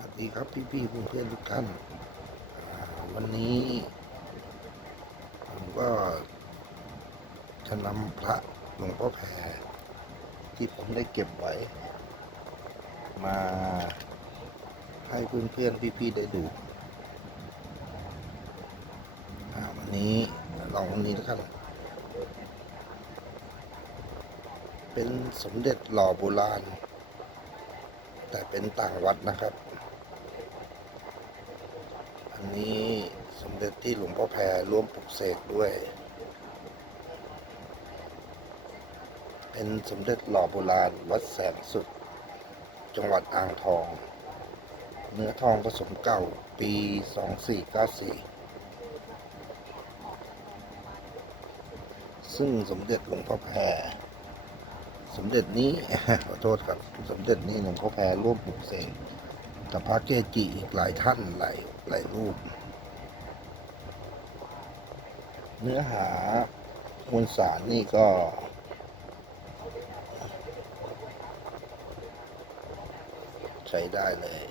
วัสดีครับพี่พี่เพื่อนทุกท่านวันนี้ผมก็จะนำพระหลวงพ่อแพรที่ผมได้เก็บไว้ มาให้เพื่อนๆพี่ๆได้ดูวันนี้ลองวันนี้แล้วกันเป็นสมเด็จหล่อโบราณแต่เป็นต่างวัดนะครับ นี้สมเด็จที่หลวงพ่อแพรร่วมปลุกเสกด้วย เป็นสมเด็จหล่อโบราณวัดแสงสุด จังหวัดอ่างทอง เนื้อทองผสมเก่าปี 2494 ซึ่งสมเด็จหลวงพ่อแพรสมเด็จนี้ ขอโทษครับ สมเด็จนี้หลวงพ่อแพรร่วมปลุกเสก กับพระเกจิอีกหลายท่านหลายหลายรูป เนื้อหามวลสารนี่ก็ ใช้ได้เลย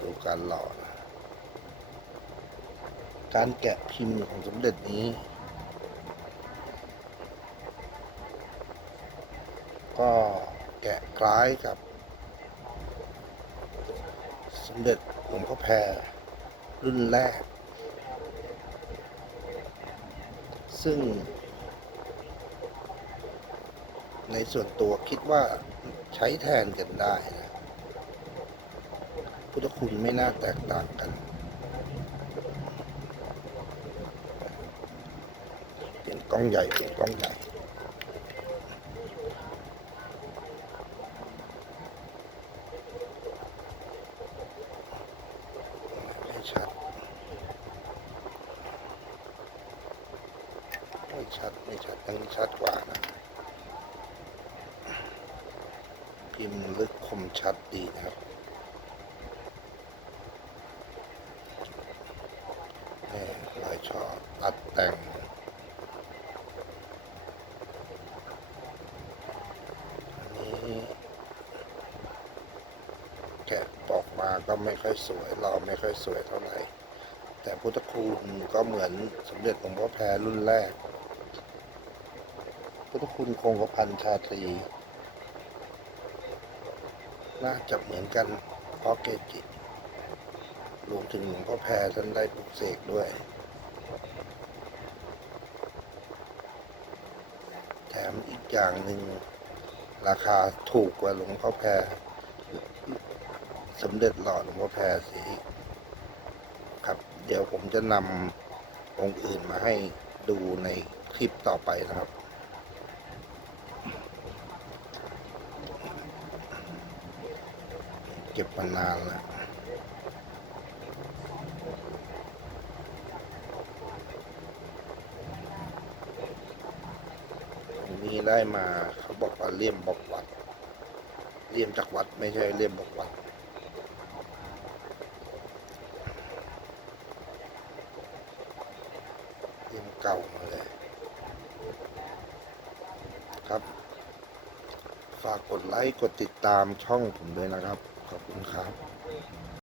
ดูการหล่อนะการแกะพิมพ์ของสมเด็จนี้ ก็แกะคล้ายกับ มเด็จหลวงพ่อแพรรุ่นแรก ซึ่ง ในส่วนตัวคิดว่าใช้แทนกันได้นะพุทธคุณไม่น่าแตกต่างกัน เป็นกล้องใหญ่เป็นกล้องใหญ่ ไม่ชัด ไม่ชัดไม่ชัดยังชัดกว่านะพิมพ์ลึกคมชัดดีนะครับนี่ลายช่อตัดแต่งอันนี้แกะออกมาก็ไม่ค่อยสวยเราไม่ค่อยสวยเท่าไหร่แต่พุทธคุณก็เหมือนสมเด็จหลวงพ่อแพรรุ่นแรก พุทธคุณคงกระพันชาตรีน่าจะเหมือนกันเพราะเกจิรวมถึงหลวงพ่อแพรท่านได้ปลุกเสกด้วย แถมอีกอย่างหนึ่งราคาถูกกว่าหลวงพ่อแพรสมเด็จหล่อหลวงพ่อแพรสีครับ เดี๋ยวผมจะนำองค์อื่นมาให้ดูในคลิปต่อไปนะครับ เก็บมานานแล้วอันนี้ได้มาเขาบอกว่าเลี่ยมบอกวัด เลี่ยมจากวัดไม่ใช่เลี่ยมบอกวัดเลี่ยมเก่ามาเลยครับ ฝากกดไลค์ กดติดตามช่องผมด้วยนะครับ ขอบคุณครับ